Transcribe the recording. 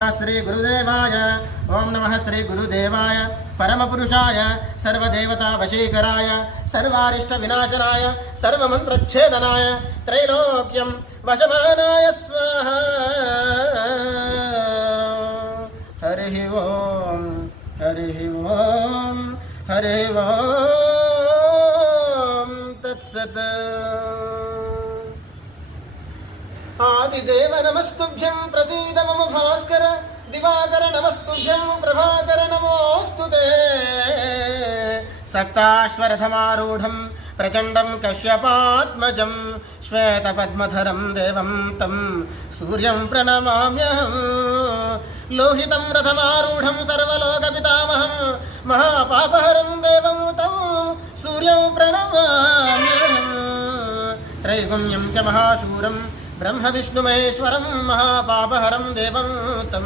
श्री गुरुदेवाय ओम नमः श्री गुरुदेवाय परमपुरुषाय सर्वदेवता वशीकराय सर्वारिष्ट विनाशनाय सर्वमंत्रच्छेदनाय त्रैलोक्यं वशमानाय स्वाहा। हरि ओम हरि ओम हरि ओम तत्सत्। आदिदेव नमस्तुभ्यं प्रसीद मम भास्कर दिवाकर नमस्तुभ्यं प्रभाकर नमोऽस्तुते। सक्ताश्वरथमारूढं प्रचण्डं कश्यपात्मजं श्वेतपद्मधरं देवं तं सूर्यं प्रणमाम्यहं। लोहितं रथमारूढं सर्वलोकपितामहं महापापहरं देवं तं सूर्यं प्रणमाम्यहं। त्रैगुण्यं च महाशूरं ब्रह्म विष्णु महेश्वरं महापापहरं देवं तं